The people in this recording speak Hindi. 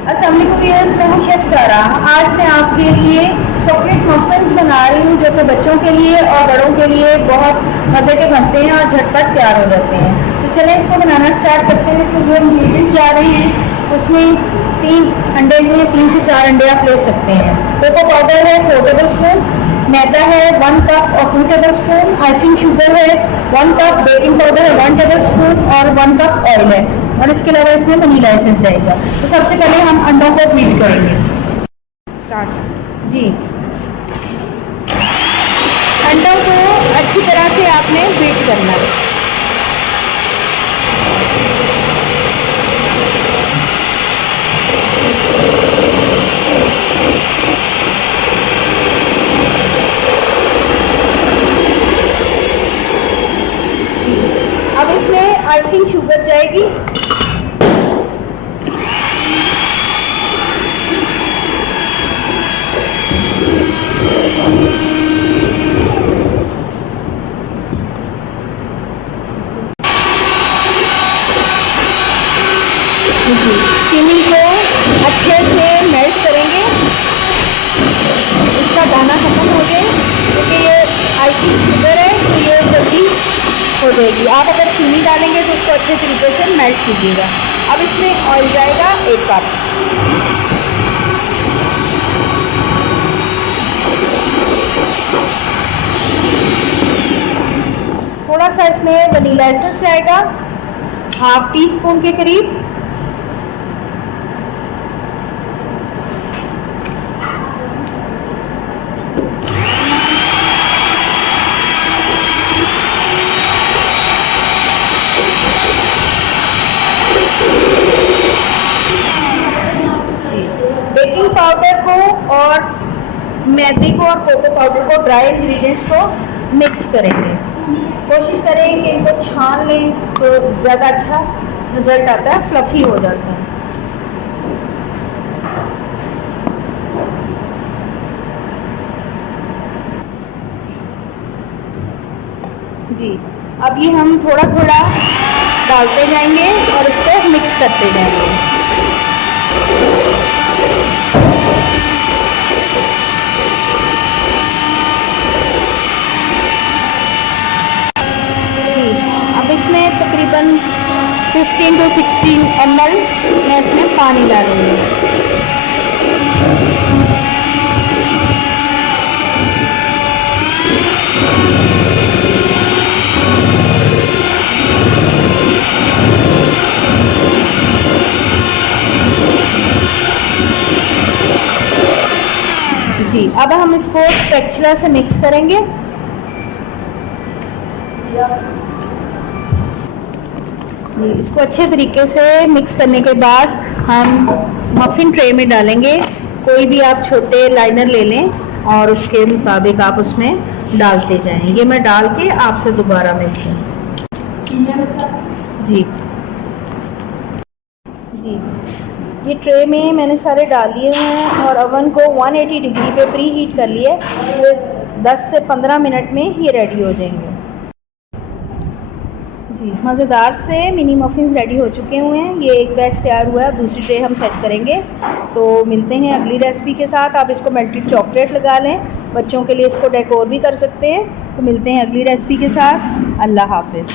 अस्सलाम वालेकुम व्यूअर्स, मैं हूँ शेफ सारा। आज मैं आपके लिए चॉकलेट मफिन्स बना रही हूँ जो कि बच्चों के लिए और बड़ों के लिए बहुत मज़े के बनते हैं और झटपट तैयार हो जाते हैं। तो चलें इसको बनाना स्टार्ट करते हैं। इसमें जो इंग्रेडिएंट्स जा रहे हैं उसमें 3 अंडे लिए, 3 से 4 अंडे आप ले सकते हैं। कोको पाउडर है 4 टेबल स्पून, मैदा है 1 कप और 2 टेबल स्पून, आइसिंग शुगर है 1 कप, बेकिंग पाउडर है 1 टेबल स्पून और 1 कप ऑयल है, और इसके अलावा इसमें वनीला एसेंस जाएगा। तो सबसे पहले हम अंडों को बीट करेंगे। स्टार्ट जी। अंडों को अच्छी तरह से आपने बीट करना है। अब इसमें आइसिंग शुगर जाएगी, चीनी को अच्छे से मेल्ट करेंगे, इसका दाना खत्म हो जाए, क्योंकि ये आइसिंग शुगर है तो ये जल्दी हो जाएगी। आप अगर चीनी डालेंगे तो उसको अच्छे तरीके से मेल्ट कीजिएगा। अब इसमें ऑयल जाएगा 1 कप। थोड़ा सा इसमें वनीला एसेंस जाएगा, हाफ टी स्पून के करीब। बेकिंग पाउडर को और मैदे को और कोको पाउडर को, ड्राई इंग्रेडिएंट्स को मिक्स करेंगे। कोशिश करें कि इनको छान लें तो ज़्यादा अच्छा रिजल्ट आता है, फ्लफी हो जाता है। जी, अब ये हम थोड़ा थोड़ा डालते जाएंगे और इसको मिक्स करते जाएंगे। इसमें तकरीबन 15 to 16 ml मैं इसमें पानी डालूंगी। जी, अब हम इसको स्पैचुला से मिक्स करेंगे। इसको अच्छे तरीके से मिक्स करने के बाद हम मफ़िन ट्रे में डालेंगे। कोई भी आप छोटे लाइनर ले लें और उसके मुताबिक आप उसमें डालते जाएं। ये मैं डाल के आपसे दोबारा मिलती हूँ। जी जी, ये ट्रे में मैंने सारे डाल लिए हुए हैं और ओवन को 180 डिग्री पे प्री हीट कर लिया है। 10 से 15 मिनट में ये रेडी हो जाएंगे। जी, मज़ेदार से मिनी मफ़िन्स रेडी हो चुके हुए हैं। ये एक बैच तैयार हुआ है, दूसरी ट्रे हम सेट करेंगे। तो मिलते हैं अगली रेसिपी के साथ। आप इसको मेल्टेड चॉकलेट लगा लें, बच्चों के लिए इसको डेकोर भी कर सकते हैं। तो मिलते हैं अगली रेसिपी के साथ। अल्लाह हाफ़िज़।